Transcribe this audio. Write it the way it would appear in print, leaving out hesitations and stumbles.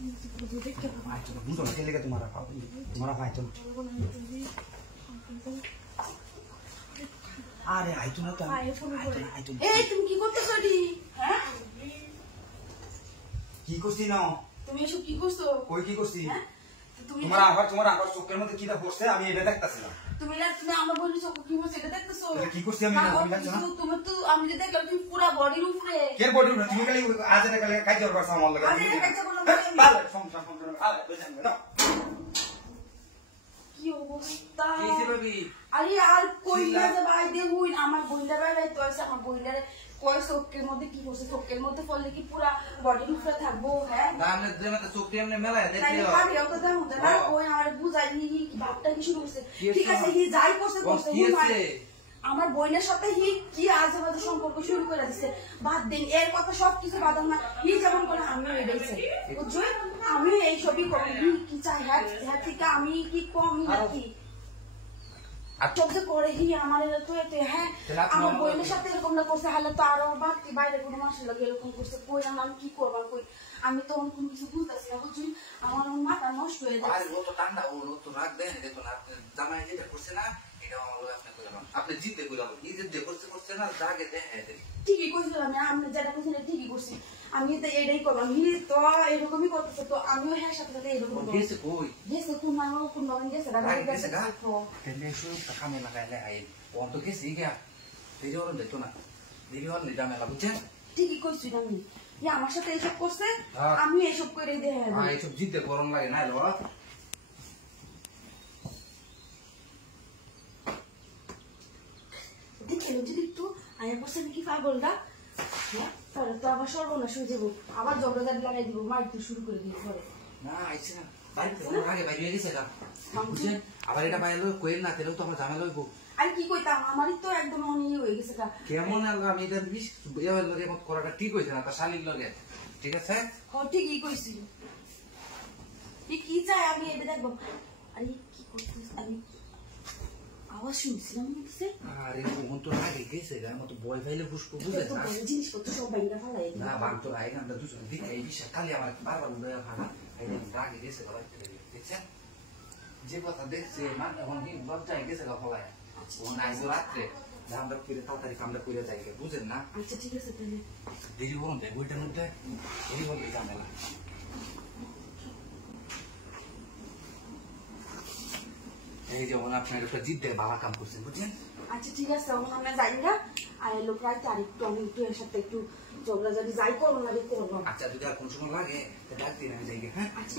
बुझो ना चलेगा तुम्हारा भाई तुम अरे आई तो ना तो এই তুমি কি করতেছো এডি হ্যাঁ কি করছিস না তুমি এসব কি করছো কই কি করছিস হ্যাঁ তুমি তোমার আবার চোখের মধ্যে কিটা পড়ছে আমি এটা দেখতাছিলাম তুমি আমার বলি চোখ কি হচ্ছে এটা দেখতেছো কি করছি আমি জানি না তুমি তো আমি যে দেখলাম তুমি পুরো বডির উপরে কে বডির উপরে তুমি খালি আজ এটা খালি কাজ করবার আমার লাগে আরে কাজ বলো ভালো সমস্যা আরে বুঝেন না কি অবস্থা কি ছিল কি আরে আর কইলা যে ভাই দেখুন আমার বইলা ভাই তো আছে আমার বইলারে কয় চোখের মধ্যে কি হচ্ছে চোখের মধ্যে পড়লে কি পুরো বডির উপরে থাকবো হ্যাঁ না না যে মত চোখ এমনি মেলায় দেখি আরে ওটা দাও না ওই আমার বুঝাইনি কি ভাবটা কি শুরু হইছে ঠিক আছে হি যাই করছে আমার বইনের সাথে হি কি আজেবাজে সম্পর্ক শুরু করে দিছে বাদ দিন এর কথা সবকিছু বাদাম না হি যেমন করে আমিও এটাইছে বুঝছো আমি এই সবই করি কি চাই হ্যাঁ ঠিক আমি কি কম নাকি করে হি আমার তো এতে হ্যাঁ আমার বইনের সাথে এরকম না করছে হলে তো আরো বাড়তি বাইরে কোনো মাসের লাগে এরকম করছে কই আমি কি করবো কই আমি তো কোনো কিছু বুঝতেছি না বুঝছি আমার মাথা নষ্ট হয়ে যাচ্ছে ও তো ঠান্ডা ও তো রাগ দেয় দেখুন আপনি জামাই যেটা করছে না এটা আমার আপনি কইলাম আপনি জিতে কইলাম নিজে যে করছে না জাগে দেয় ঠিকই কইছিলাম আমি যেটা কইছি ঠিকই করছি আমি তো এটাই করলাম হি তো এরকমই করতেছে তো আমিও হ্যাঁ সাথে সাথে এরকম গেছে কই গেছে কোন বাগান গেছে গেছে গা তেলে শুরু কামে লাগাইলে আই ও তো গেছে গিয়া দেরি হলো দেখতো না দেরি হল নিটা মেলা বুঝছেন ঠিকই কইছি আমি আমার সাথে এসব করছে আমি এসব করে দেই এইসব জিতে গরম লাগে না লো দেখেন যদি একটু আয়া করছে নাকি পাগলটা পরে তো আবার সর্বনাশ হয়ে যাবো আবার জগদার লাগাই দিব মারতে শুরু করে দিব পরে না আইছে না আগে বাইরে গেছে গা বুঝছেন আবার এটা বাইরে কইল না তেলেও তো আমার ঝামেলা হইব আর কি কইতাম আমারই তো একদম অনিয়ে হয়ে গেছে গা কেমন আমি এটা বিশ এর লগে মত করাটা ঠিক হইছে না তার শালীর লগে ঠিক আছে ঠিকই কইছি কি চাই আমি এটা দেখবো আরে কি করছিস আমি আওয়াজ শুনছিলাম নিচে আরে কোন তো আগে গেছে গা মত বয় ফাইলে বুঝকো বুঝে না জিনিসপত্র সব বাইরে ফেলাই না বাং তো আই না দুজন দিকে এই বিষয় খালি আমার বারবার উড়ে ফানা এই আগে গেছে গা দেখছেন যে কথা দেখছে না এখন কি লজ্জায় গেছে গা ফলায় ও নাই রাত্রে আমরা ফিরে তাড়াতাড়ি কামটা করে যাই বুঝেন না আচ্ছা ঠিক আছে তাহলে দেরি হন দেয় বইটার মধ্যে দেরি হলে ঝামেলা এই যেমন আপনার একটা জিদ দেয় বাবা কাম করছেন বুঝছেন আচ্ছা ঠিক আছে তখন আমরা যাই না আর লোক রাইতে আর একটু আমি একটু এর সাথে একটু ঝগড়া যাই করবো না করবো আচ্ছা যদি আর কোন সময় লাগে ডাক দিন আমি যাই হ্যাঁ আচ্ছা